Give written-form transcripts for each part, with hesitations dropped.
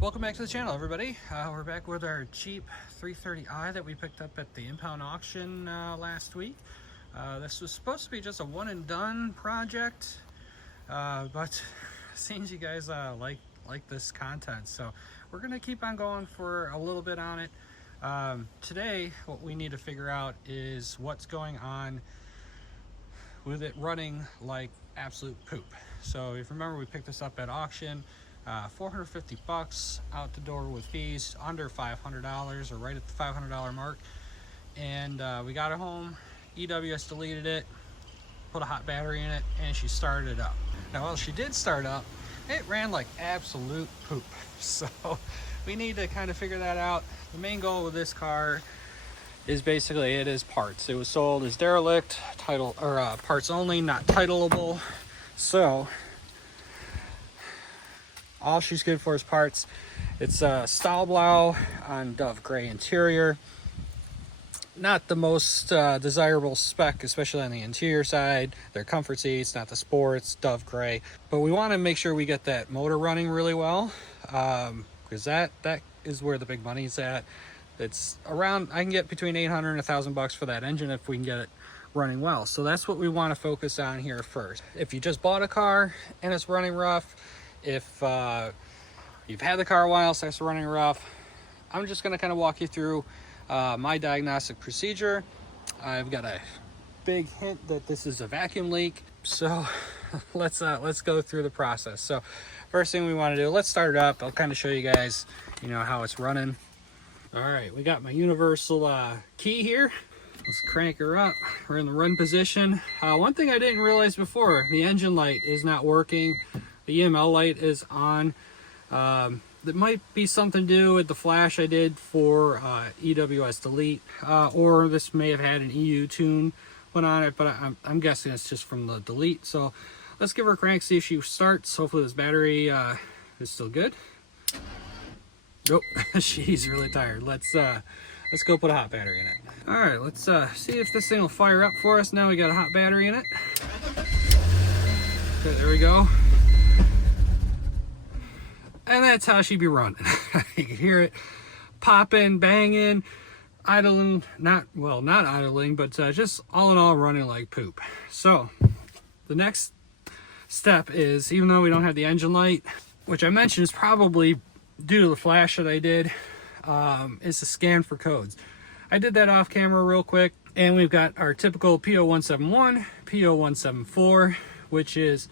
Welcome back to the channel, everybody. We're back with our cheap 330i that we picked up at the impound auction last week. This was supposed to be just a one and done project, but it seems you guys like this content, so we're gonna keep on going for a little bit on it. Today what we need to figure out is what's going on with it running like absolute poop. So if you remember, we picked this up at auction, 450 bucks out the door with fees, under $500 or right at the $500 mark. And we got it home. EWS deleted it, put a hot battery in it, and she started it up. Now while she did start up, it ran like absolute poop. So we need to kind of figure that out. The main goal with this car is basically it is parts. It was sold as derelict, title or parts only, not titleable. So all she's good for is parts. It's a Stahlblau on Dove Gray interior. Not the most desirable spec, especially on the interior side. They're comfort seats, not the sports, Dove Gray. But we want to make sure we get that motor running really well, because that is where the big money's at. It's around, I can get between 800 and 1,000 bucks for that engine if we can get it running well. So that's what we want to focus on here first. If you just bought a car and it's running rough, if you've had the car a while, starts running rough, I'm just going to kind of walk you through my diagnostic procedure. I've got a big hint that this is a vacuum leak, so let's go through the process. So first thing we want to do, let's start it up. I'll kind of show you guys, how it's running. All right, we got my universal key here. Let's crank her up. We're in the run position. One thing I didn't realize before, the engine light is not working. The EML light is on. That might be something to do with the flash I did for EWS delete, or this may have had an EU tune put on it, but I'm guessing it's just from the delete. So let's give her a crank, see if she starts. Hopefully this battery is still good. Nope, she's really tired. Let's go put a hot battery in it. All right, let's see if this thing will fire up for us. Now we got a hot battery in it. Okay, there we go. And that's how she'd be running. You can hear it popping, banging, idling, not idling, but just all in all running like poop. So the next step is, even though we don't have the engine light, which I mentioned is probably due to the flash that I did, is to scan for codes. I did that off camera real quick, and we've got our typical P0171, P0174, which is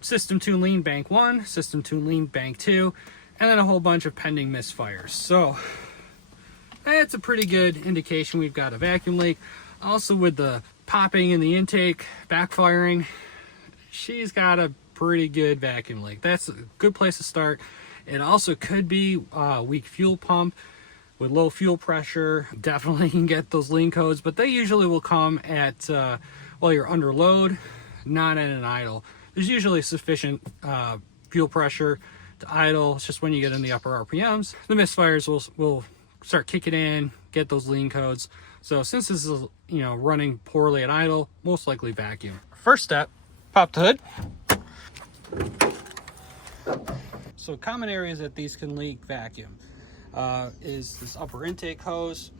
System Tune Lean Bank 1, System Tune Lean Bank 2, and then a whole bunch of pending misfires. So that's a pretty good indication we've got a vacuum leak. Also, with the popping in the intake backfiring, she's got a pretty good vacuum leak. That's a good place to start. It also could be weak fuel pump with low fuel pressure. Definitely can get those lean codes, but they usually will come at while you're under load, not at an idle. There's usually sufficient fuel pressure to idle. It's just when you get in the upper RPMs, the misfires will start kicking in, get those lean codes. So since this is running poorly at idle, most likely vacuum. First step, pop the hood. So common areas that these can leak vacuum is this upper intake hose.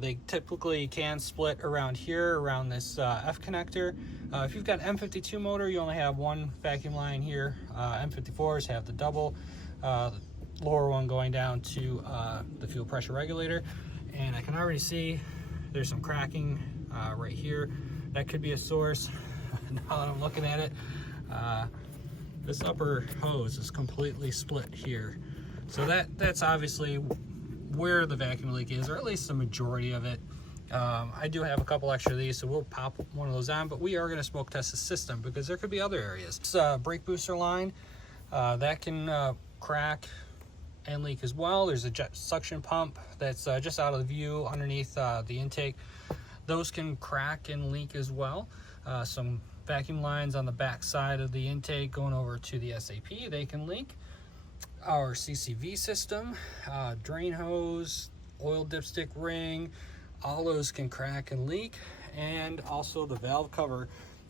They typically can split around here, around this F connector. If you've got M52 motor, you only have one vacuum line here. M54s have the double, the lower one going down to the fuel pressure regulator. And I can already see there's some cracking right here. That could be a source. Now that I'm looking at it, this upper hose is completely split here. So that's obviously where the vacuum leak is, or at least the majority of it. I do have a couple extra of these, so we'll pop one of those on, but we are going to smoke test the system because there could be other areas. This brake booster line, that can crack and leak as well. There's a jet suction pump that's just out of the view underneath the intake. Those can crack and leak as well. Some vacuum lines on the back side of the intake going over to the SAP, they can leak. Our CCV system, drain hose, oil dipstick ring, all those can crack and leak. And also the valve cover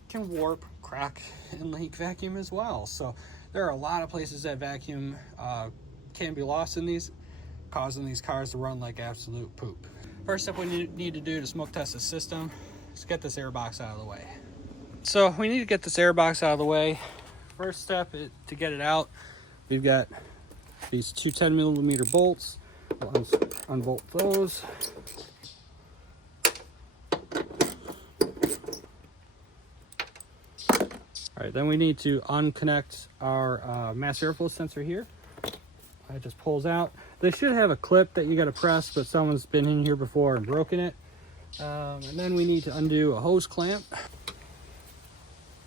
can warp, crack, and leak vacuum as well. So There are a lot of places that vacuum can be lost in these, causing these cars to run like absolute poop. First step we need to do to smoke test the system is get this air box out of the way. So we need to get this air box out of the way. First step is to get it out. We've got these two 10mm bolts. We'll unbolt those. All right, then we need to unconnect our mass airflow sensor here. It just pulls out. They should have a clip that you got to press, but someone's been in here before and broken it. And then we need to undo a hose clamp.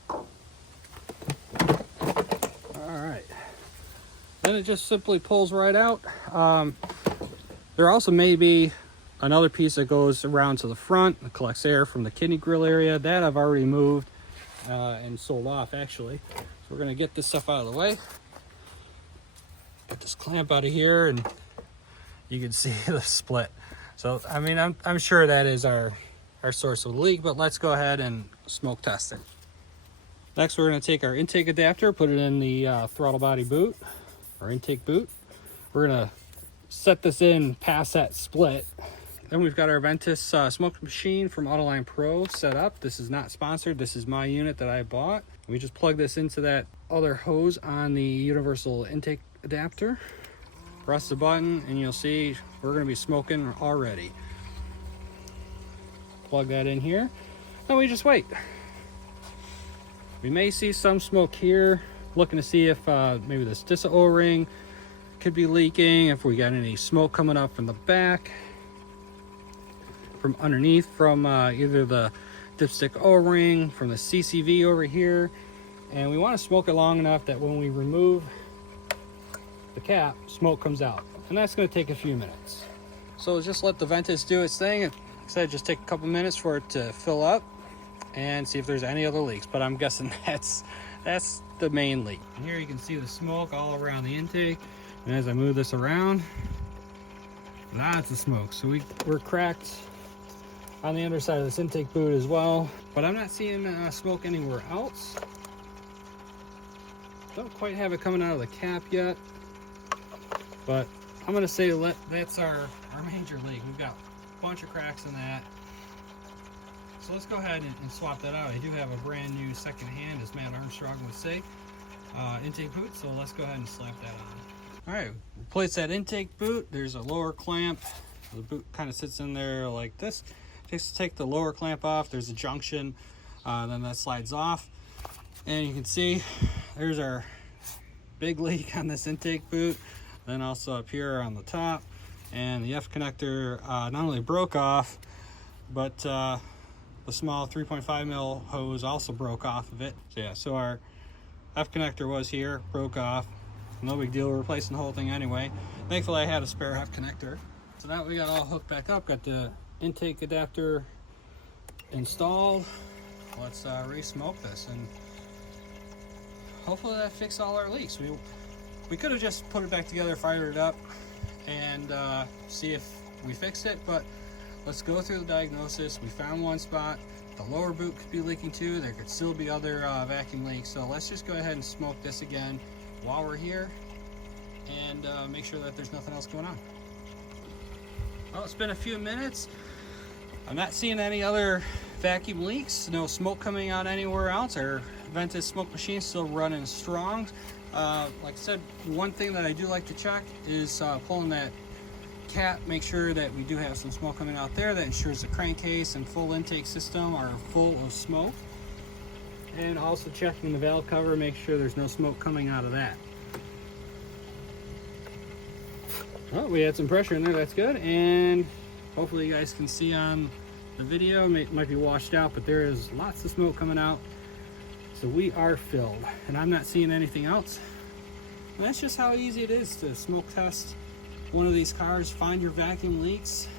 All right. Then it just simply pulls right out. There also may be another piece that goes around to the front that collects air from the kidney grill area. That I've already moved and sold off, actually. So we're going to get this stuff out of the way. Get this clamp out of here, and you can see the split. So I mean, I'm sure that is our source of the leak, but let's go ahead and smoke test it. Next, we're going to take our intake adapter, put it in the throttle body boot or intake boot. We're going to set this in past that split. Then we've got our Ventus smoke machine from Autoline Pro set up. This is not sponsored. This is my unit that I bought. We just plug this into that other hose on the universal intake adapter. Press the button and you'll see we're going to be smoking already. Plug that in here and we just wait. We may see some smoke here, looking to see if maybe this DISA O-ring could be leaking, if we got any smoke coming up from the back, from underneath, from either the dipstick O-ring, from the CCV over here. And we want to smoke it long enough that when we remove the cap, smoke comes out, and that's going to take a few minutes. So just let the Ventus do its thing. Like I said, just take a couple minutes for it to fill up and see if there's any other leaks, but I'm guessing that's the main leak. And here you can see the smoke all around the intake, and as I move this around, lots of smoke. So we're cracked on the underside of this intake boot as well, but I'm not seeing smoke anywhere else. Don't quite have it coming out of the cap yet, but I'm gonna say that's our major leak. We've got a bunch of cracks in that. So let's go ahead and swap that out. I do have a brand new second hand, as Matt Armstrong would say, intake boot. So let's go ahead and slap that on. All right, replace that intake boot. There's a lower clamp. The boot kind of sits in there like this. Just take the lower clamp off. There's a junction, then that slides off. And you can see there's our big leak on this intake boot. Then also up here on the top, and the F connector not only broke off, but the small 3.5 mil hose also broke off of it. So yeah, so our F connector was here, broke off. No big deal, we're replacing the whole thing anyway. Thankfully I had a spare F connector. So now we got all hooked back up, got the intake adapter installed. Let's re-smoke this, and hopefully that fixed all our leaks. We could have just put it back together, fired it up, and see if we fixed it, but let's go through the diagnosis. We found one spot. The lower boot could be leaking too. There could still be other vacuum leaks. So let's just go ahead and smoke this again while we're here and make sure that there's nothing else going on. Well, it's been a few minutes. I'm not seeing any other vacuum leaks. No smoke coming out anywhere else. Our Ventus smoke machine still running strong. Like I said, one thing that I do like to check is pulling that cap, make sure that we do have some smoke coming out there. That ensures the crankcase and full intake system are full of smoke. And also checking the valve cover, make sure there's no smoke coming out of that. Well, we had some pressure in there, that's good. And hopefully you guys can see on the video, it might be washed out, but there is lots of smoke coming out. So we are filled, and I'm not seeing anything else. And that's just how easy it is to smoke test one of these cars, find your vacuum leaks,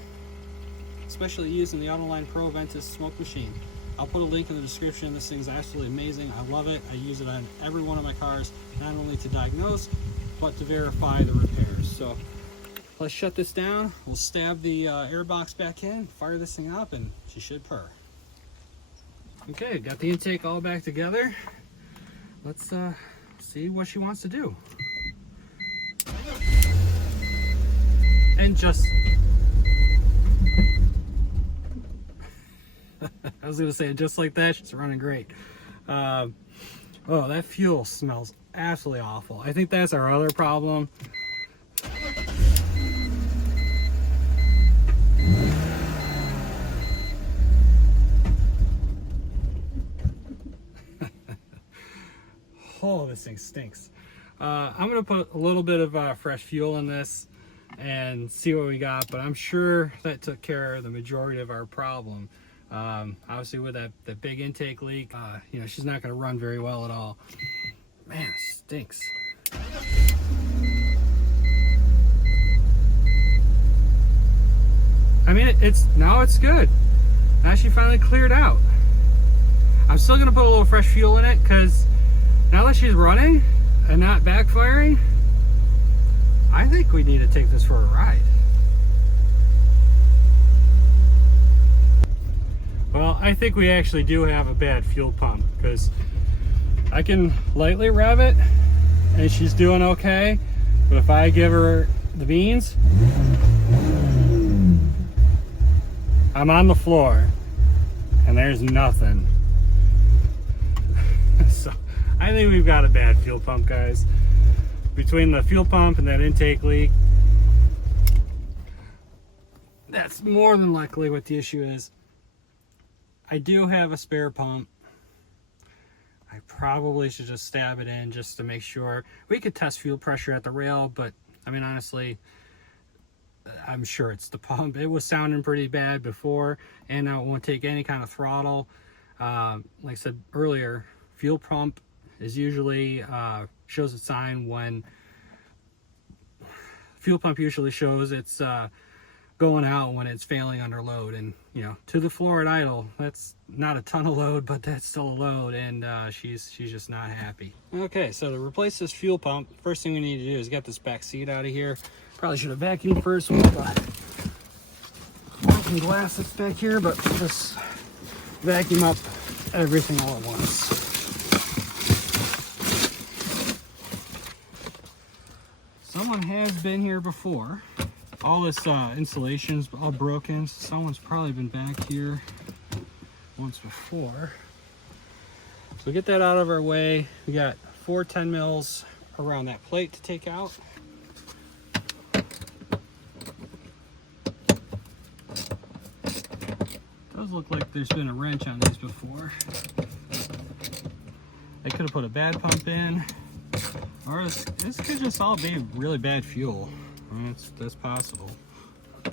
especially using the Autoline Pro Ventus smoke machine. I'll put a link in the description. This thing's absolutely amazing. I love it. I use it on every one of my cars, not only to diagnose, but to verify the repairs. So let's shut this down. We'll stab the air box back in, fire this thing up, and she should purr. Okay, got the intake all back together. Let's see what she wants to do. And just I was gonna say, just like that, she's running great. Oh, that fuel smells absolutely awful. I think that's our other problem. Oh, this thing stinks. I'm gonna put a little bit of fresh fuel in this and see what we got, but I'm sure that took care of the majority of our problem. Obviously with that big intake leak, you know, she's not gonna run very well at all. Man, it stinks. I mean, now it's good. Now she finally cleared out. I'm still gonna put a little fresh fuel in it because now that she's running and not backfiring, I think we need to take this for a ride. Well, I think we actually do have a bad fuel pump because I can lightly rev it and she's doing okay, but if I give her the beans, I'm on the floor and there's nothing. So I think we've got a bad fuel pump, guys. Between the fuel pump and that intake leak, that's more than likely what the issue is. I do have a spare pump. I probably should just stab it in just to make sure. We could test fuel pressure at the rail, but I mean, honestly, I'm sure it's the pump. It was sounding pretty bad before, and now it won't take any kind of throttle. Like I said earlier, fuel pump is usually shows a sign when fuel pump usually shows it's going out when it's failing under load. And you know, to the floor at idle, that's not a ton of load, but that's still a load, and she's just not happy. Okay, so to replace this fuel pump, first thing we need to do is get this back seat out of here. Probably should have vacuumed first with broken glass that's back here, but just vacuum up everything all at once. Someone has been here before. All this insulation's all broken. Someone's probably been back here once before. So get that out of our way. We got 4 10 mils around that plate to take out. Does look like there's been a wrench on these before. They could have put a bad pump in, or this could just all be really bad fuel. I mean, that's possible. God,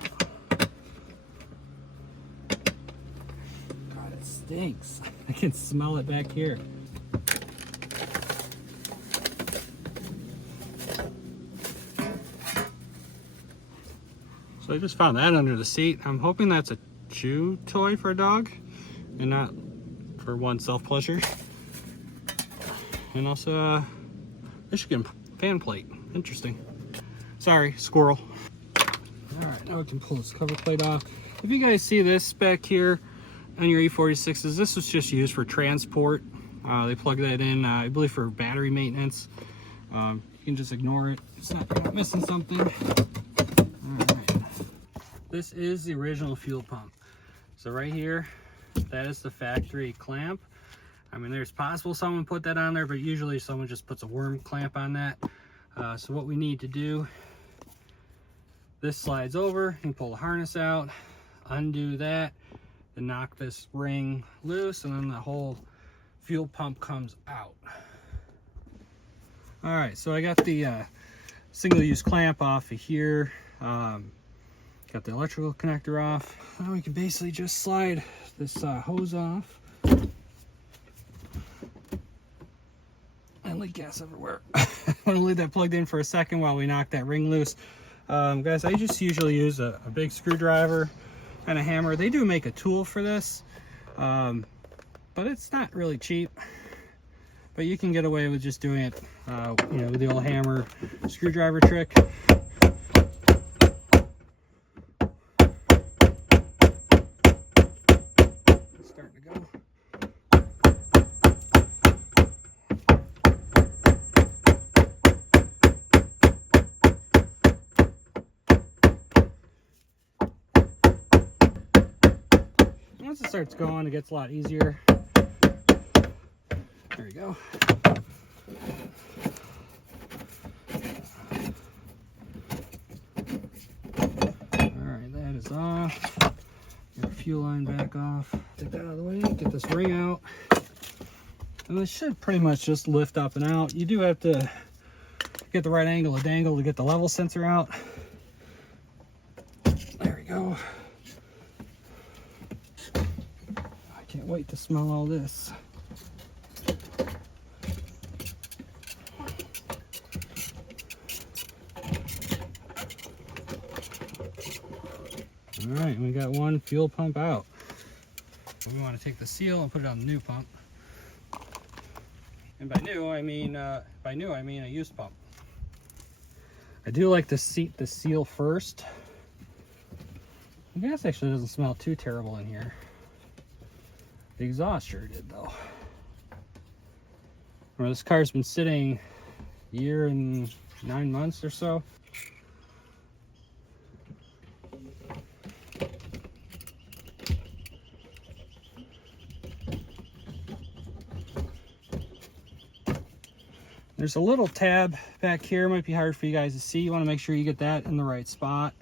it stinks. I can smell it back here. So I just found that under the seat. I'm hoping that's a chew toy for a dog and not for one self-pleasure. And also Michigan fan plate. Interesting. Sorry, squirrel. All right, now we can pull this cover plate off. If you guys see this back here on your E46s, this was just used for transport. They plug that in, I believe, for battery maintenance. You can just ignore it. It's not, you're not missing something. All right. This is the original fuel pump. So right here, that is the factory clamp. I mean, there's possible someone put that on there, but usually someone just puts a worm clamp on that. So what we need to do, this slides over, you can pull the harness out, undo that, and knock this ring loose, and then the whole fuel pump comes out. All right, so I got the single-use clamp off of here. Got the electrical connector off. Now we can basically just slide this hose off. And leak gas everywhere. I'm gonna leave that plugged in for a second while we knock that ring loose. Guys, I just usually use a big screwdriver and a hammer. They do make a tool for this, but it's not really cheap. But you can get away with just doing it, you know, with the old hammer screwdriver trick. It's starting to go. starts going, it gets a lot easier. There we go. Alright, that is off. Get the fuel line back off. Take that out of the way, get this ring out. And this should pretty much just lift up and out. You do have to get the right angle of dangle to get the level sensor out. There we go. I can't wait to smell all this. All right, we got one fuel pump out. We want to take the seal and put it on the new pump. And by new, I mean a used pump. I do like to seat the seal first. The gas actually doesn't smell too terrible in here. The exhaust sure did though. Well, this car's been sitting a year and 9 months or so. There's a little tab back here, might be hard for you guys to see. You want to make sure you get that in the right spot.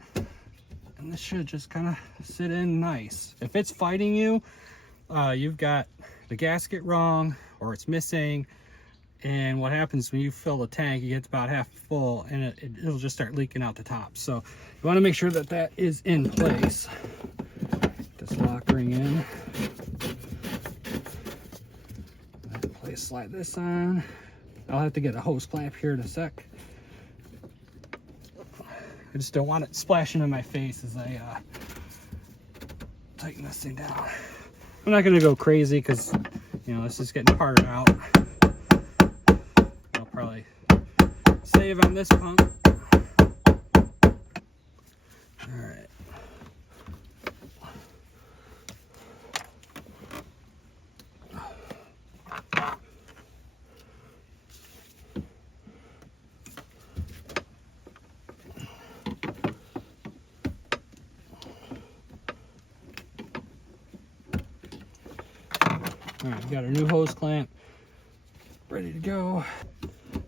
And this should just kind of sit in nice. If it's fighting you, you've got the gasket wrong or it's missing. And what happens when you fill the tank, it gets about half full and it'll just start leaking out the top. So you want to make sure that that is in place. Get this lock ring in. Slide this on. I'll have to get a hose clamp here in a sec. I just don't want it splashing in my face as I tighten this thing down. I'm not gonna go crazy because, you know, this is getting parted out. I'll probably save on this pump. All right. All right, we got our new hose clamp ready to go.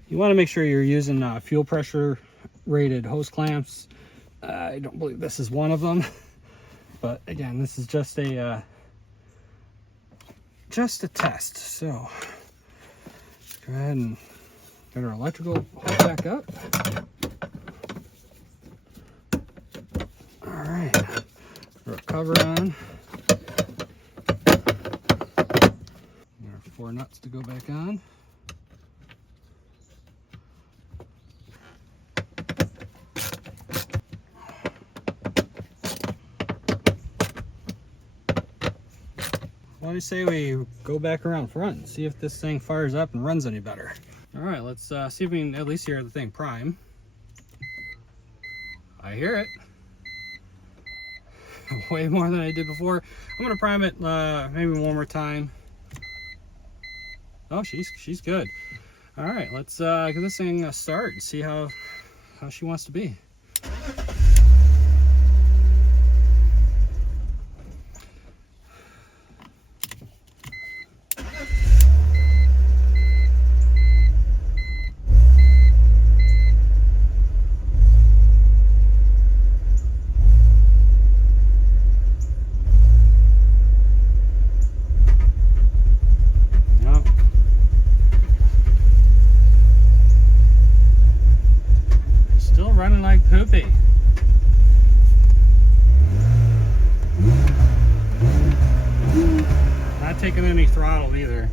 You want to make sure you're using fuel pressure rated hose clamps. I don't believe this is one of them, but again, this is just a test. So let's go ahead and get our electrical hook back up. All right, throw a cover on. 4 nuts to go back on. Why do you say we go back around front and see if this thing fires up and runs any better? All right, let's see if we can at least hear the thing prime. I hear it. Way more than I did before. I'm gonna prime it maybe one more time. Oh, she's good. All right, let's get this thing start and see how she wants to be. Running like poopy. Not taking any throttle either.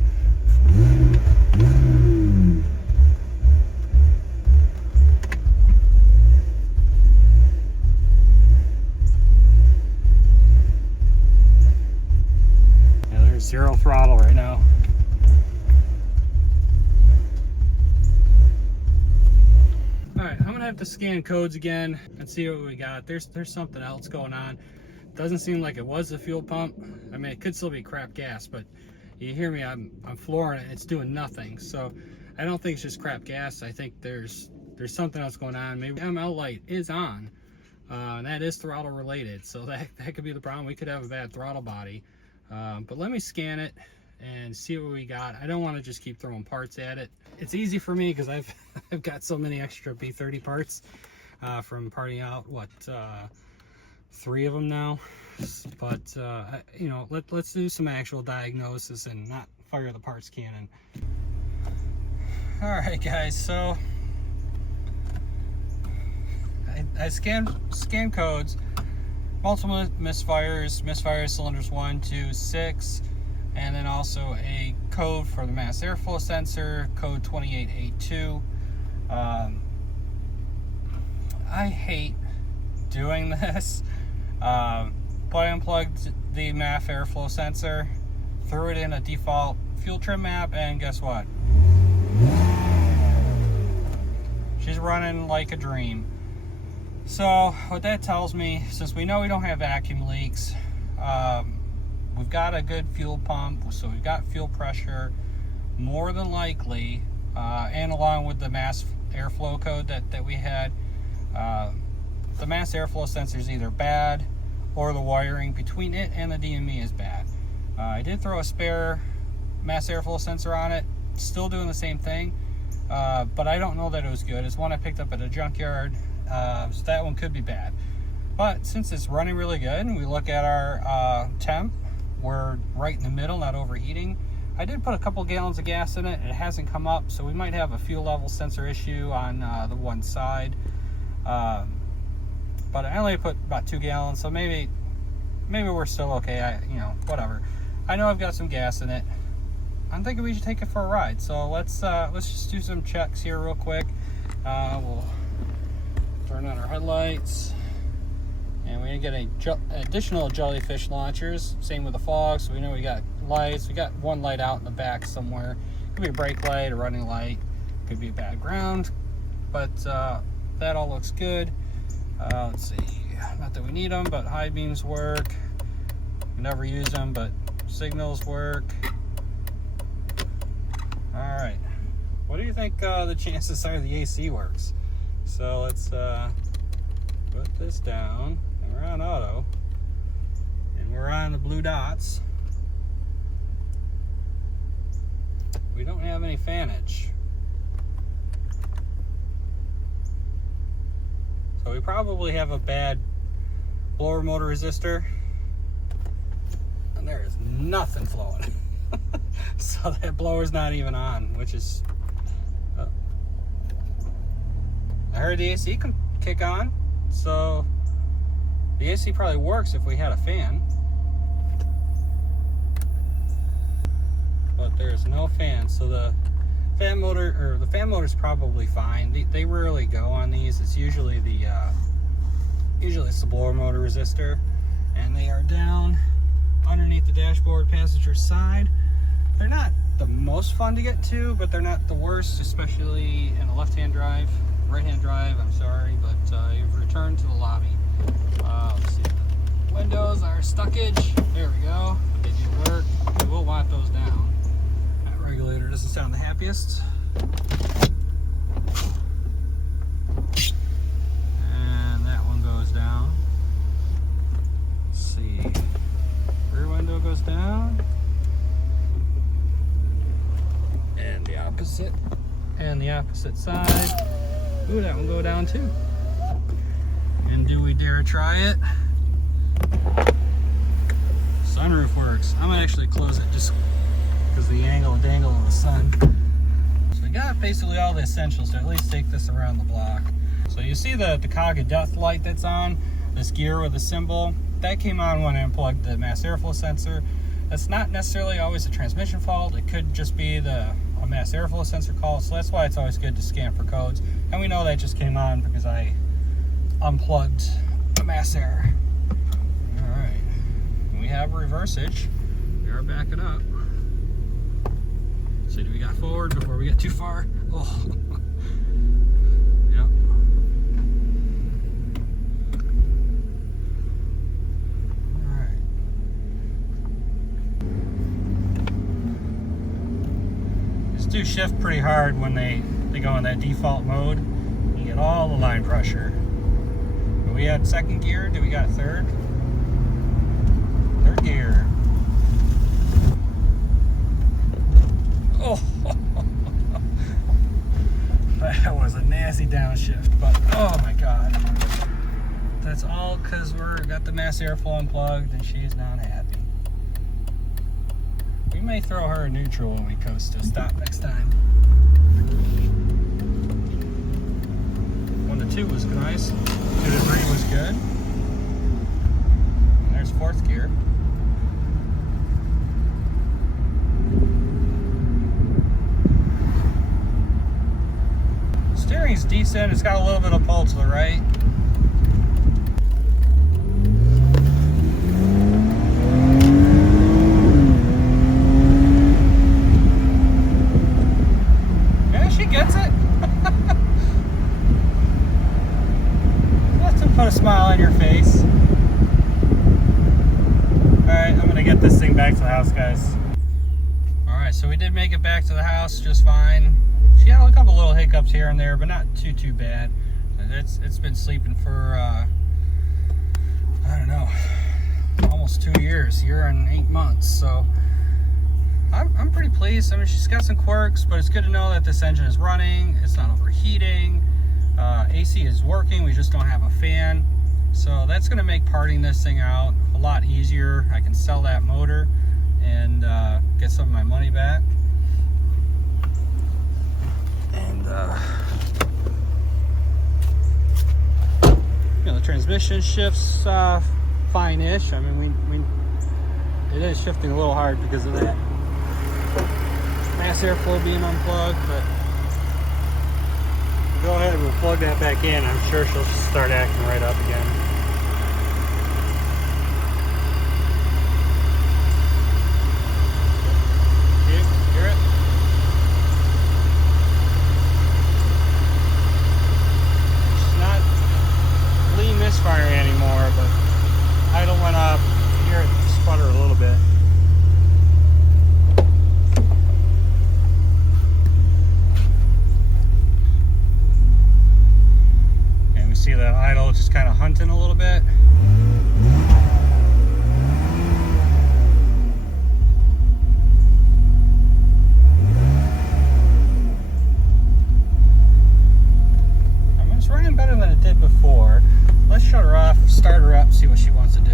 Yeah, there's 0 throttle right now. Have to scan codes again and see what we got. There's something else going on. Doesn't seem like it was the fuel pump. I mean, it could still be crap gas, but you hear me, I'm flooring it, it's doing nothing. So I don't think it's just crap gas. I think there's something else going on. Maybe ML light is on, and that is throttle related, so that could be the problem. We could have a bad throttle body. But let me scan it and see what we got. I don't want to just keep throwing parts at it. It's easy for me because I've got so many extra B30 parts from parting out, what, 3 of them now. But you know, let's do some actual diagnosis and not fire the parts cannon. All right, guys, so I scanned codes, multiple misfires, cylinders 1, 2, 6, and then also a code for the mass airflow sensor, code 2882. I hate doing this, but I unplugged the MAF airflow sensor, threw it in a default fuel trim map, and guess what? She's running like a dream. So what that tells me, since we know we don't have vacuum leaks, we've got a good fuel pump, so we've got fuel pressure, more than likely, and along with the mass airflow code that we had, the mass airflow sensor is either bad or the wiring between it and the DME is bad. I did throw a spare mass airflow sensor on it, still doing the same thing, but I don't know that it was good. It's one I picked up at a junkyard, so that one could be bad. But since it's running really good and we look at our temp, we're right in the middle, not overheating. I did put a couple gallons of gas in it, and it hasn't come up, so we might have a fuel level sensor issue on the one side. But I only put about 2 gallons, so maybe we're still okay. You know, whatever. I know I've got some gas in it. I'm thinking we should take it for a ride. So let's just do some checks here real quick. We'll turn on our headlights, and we get additional jellyfish launchers. Same with the fog, so we know we got lights. We got one light out in the back somewhere. Could be a brake light, a running light. Could be a bad ground, but that all looks good. Let's see. Not that we need them, but high beams work. We never use them, but signals work. All right. What do you think the chances are the AC works? So let's put this down, and we're on auto, and we're on the blue dots. We don't have any fanage. So we probably have a bad blower motor resistor, and there is nothing flowing. So that blower's not even on, which is... I heard the AC can kick on, so the AC probably works if we had a fan. But there's no fan, so the fan motor's probably fine. They rarely go on these. It's usually it's the blower motor resistor, and they are down underneath the dashboard passenger side. They're not the most fun to get to, but they're not the worst, especially in a left-hand drive. Right-hand drive, I'm sorry, but you've returned to the lobby. Let's see. Windows are stuckage. There we go. They do work. We will want those down. That regulator doesn't sound the happiest. And that one goes down. Let's see. Rear window goes down. And the opposite. And the opposite side. Ooh, that one go down too. And do we dare try it? Sunroof works. I'm gonna actually close it just because the angle and dangle of the sun. So we got basically all the essentials to at least take this around the block. So you see the cog of death light that's on, this gear with a symbol, that came on when I unplugged the mass airflow sensor. That's not necessarily always a transmission fault. It could just be a mass airflow sensor call, so that's why it's always good to scan for codes. And we know that just came on because I unplugged the mass air. All right, we have reversage. We are backing up. So do we got forward before we get too far? Oh. Yep. All right. These do shift pretty hard when they go in that default mode. You get all the line pressure. But we had second gear. Do we got third? Third gear. Oh, that was a nasty downshift, but oh my God. That's all because we're got the mass airflow unplugged and she's not happy. We may throw her in neutral when we coast to stop next time. 1 to 2 was nice. 2 to 3 was good. And there's 4th gear. Steering's decent. It's got a little bit of pull to the right. Yeah, she gets it. Let's put a smile on your face. Alright, I'm gonna get this thing back to the house, guys. Alright, so we did make it back to the house just fine. She had a couple little hiccups here and there, but not too bad. It's been sleeping for I don't know, almost 2 years, year and 8 months. So I'm pretty pleased. I mean, she's got some quirks, but it's good to know that this engine is running. It's not overheating. AC is working. We just don't have a fan, so that's going to make parting this thing out a lot easier. I can sell that motor and get some of my money back. And you know, the transmission shifts fine-ish. I mean, it is shifting a little hard because of that mass airflow being unplugged, but go ahead and we'll plug that back in. I'm sure she'll start acting right up again. Hear it? Misfiring anymore, but idle went up. You hear it sputter a little bit. And we see that idle just kind of hunting a little bit. I mean, it's running better than it did before. Let's shut her off, start her up, see what she wants to do.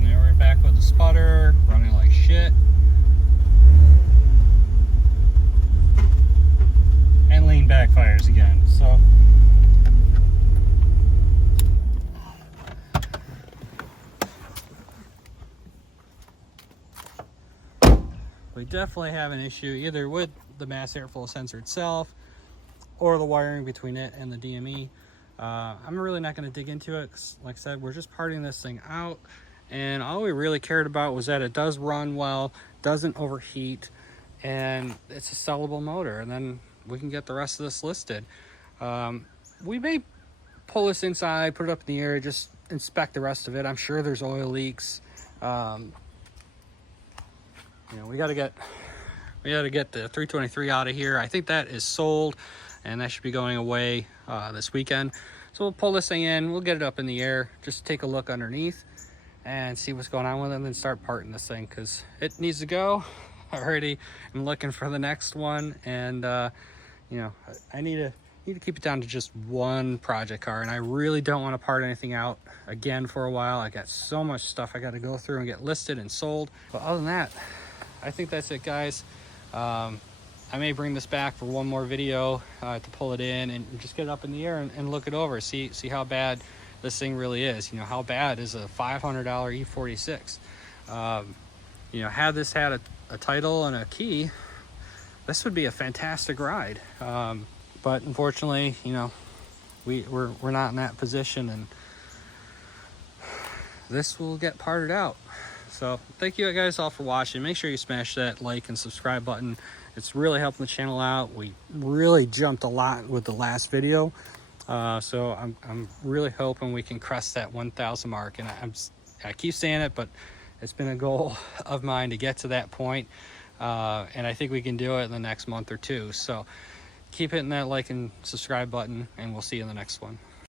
Now we're back with the sputter, running like shit. And lean backfires again, so. We definitely have an issue either with the mass airflow sensor itself or the wiring between it and the DME. I'm really not going to dig into it. Like I said, we're just parting this thing out, and all we really cared about was that it does run well, doesn't overheat, and it's a sellable motor, and then we can get the rest of this listed. We may pull this inside, put it up in the air, just inspect the rest of it. I'm sure there's oil leaks. You know, we got to get the 323 out of here. I think that is sold, and that should be going away this weekend. So we'll pull this thing in, we'll get it up in the air, just take a look underneath and see what's going on with it, and then start parting this thing because it needs to go. I already am looking for the next one, and you know, I need to keep it down to just one project car, and I really don't want to part anything out again for a while. I got so much stuff I got to go through and get listed and sold. But other than that, I think that's it, guys. I may bring this back for one more video to pull it in and just get it up in the air and look it over, see how bad this thing really is. You know, how bad is a $500 E46? You know, had this had a title and a key, this would be a fantastic ride. But unfortunately, you know, we're not in that position, and this will get parted out. So thank you guys all for watching. Make sure you smash that like and subscribe button. It's really helping the channel out. We really jumped a lot with the last video. So I'm really hoping we can crest that 1,000 mark. And I keep saying it, but it's been a goal of mine to get to that point. and I think we can do it in the next month or two. So keep hitting that like and subscribe button, and we'll see you in the next one.